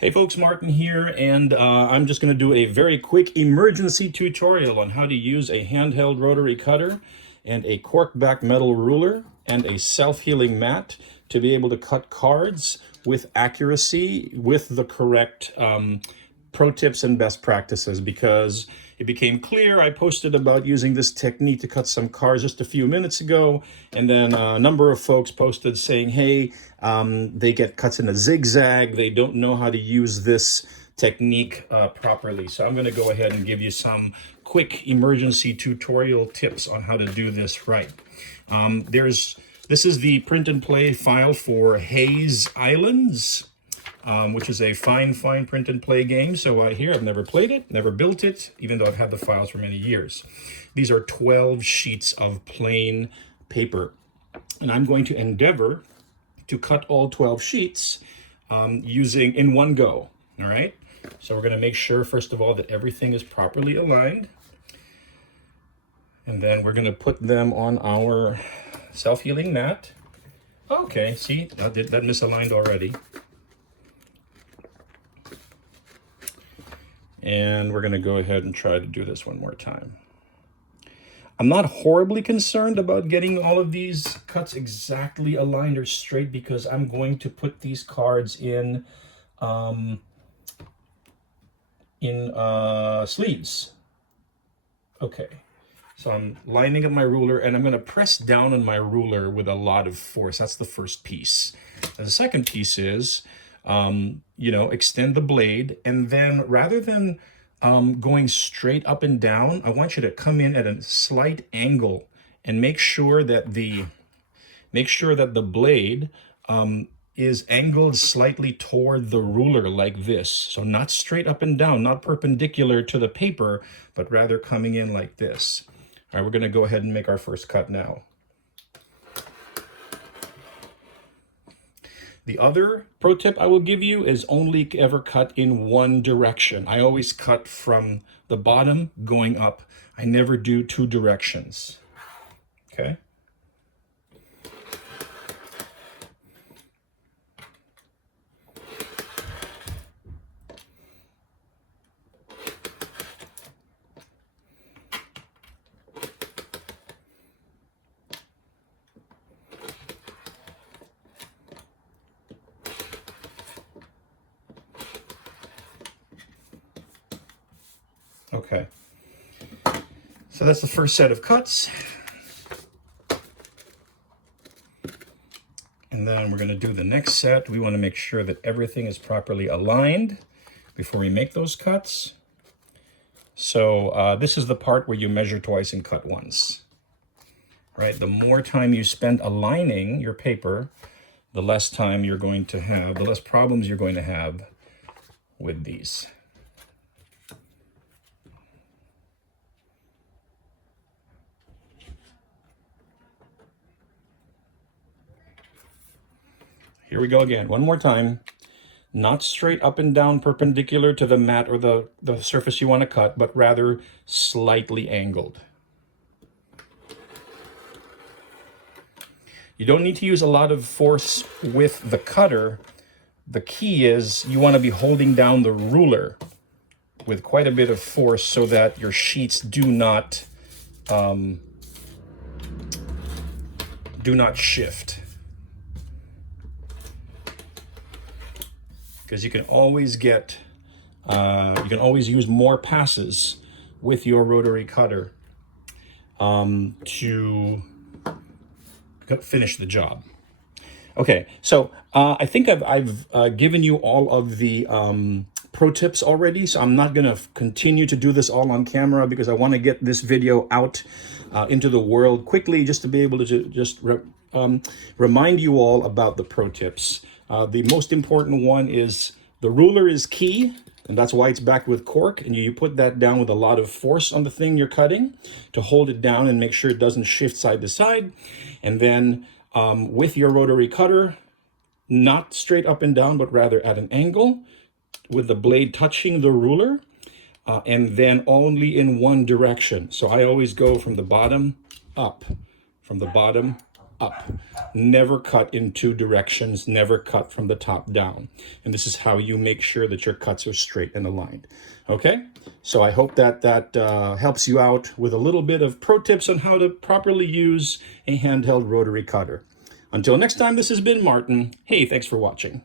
Hey folks, Martin here, and I'm just going to do a very quick emergency tutorial on how to use a handheld rotary cutter and a cork-backed metal ruler and a self-healing mat to be able to cut cards with accuracy with the correct pro tips and best practices, because it became clear I posted about using this technique to cut some cards just a few minutes ago, and then a number of folks posted saying, hey, they get cuts in a zigzag, they don't know how to use this technique properly. So I'm going to go ahead and give you some quick emergency tutorial tips on how to do this right. This is the print and play file for Haze Islands, which is a fine print and play game. So here, I've never played it, never built it, even though I've had the files for many years. These are 12 sheets of plain paper, and I'm going to endeavor to cut all 12 sheets using in one go. All right, so we're going to make sure, first of all, that everything is properly aligned, and then we're going to put them on our self-healing mat. Okay, see, that misaligned already. And we're going to go ahead and try to do this one more time. I'm not horribly concerned about getting all of these cuts exactly aligned or straight, because I'm going to put these cards in sleeves. Okay, so I'm lining up my ruler, and I'm going to press down on my ruler with a lot of force. That's the first piece. And the second piece is, extend the blade, and then rather than going straight up and down, I want you to come in at a slight angle and make sure that the blade is angled slightly toward the ruler, like this. So not straight up and down, not perpendicular to the paper, but rather coming in like this. All right, we're going to go ahead and make our first cut now. The other pro tip I will give you is only ever cut in one direction. I always cut from the bottom going up. I never do two directions. Okay? Okay, so that's the first set of cuts. And then we're going to do the next set. We want to make sure that everything is properly aligned before we make those cuts. So this is the part where you measure twice and cut once. Right? The more time you spend aligning your paper, the less time you're going to have, the less problems you're going to have with these. Here we go again, one more time. Not straight up and down perpendicular to the mat or the surface you want to cut, but rather slightly angled. You don't need to use a lot of force with the cutter. The key is you want to be holding down the ruler with quite a bit of force so that your sheets do not shift. Because you can always use more passes with your rotary cutter to finish the job. Okay, so I think I've given you all of the pro tips already, so I'm not going to continue to do this all on camera, because I want to get this video out into the world quickly, just to be able to remind you all about the pro tips. The most important one is the ruler is key, and that's why it's backed with cork, and you put that down with a lot of force on the thing you're cutting to hold it down and make sure it doesn't shift side to side. And then with your rotary cutter, not straight up and down, but rather at an angle with the blade touching the ruler, and then only in one direction. So I always go from the bottom up, from the bottom up. Never cut in two directions, never cut from the top down. And this is how you make sure that your cuts are straight and aligned. Okay, so I hope that helps you out with a little bit of pro tips on how to properly use a handheld rotary cutter. Until next time, this has been Martin. Hey, thanks for watching.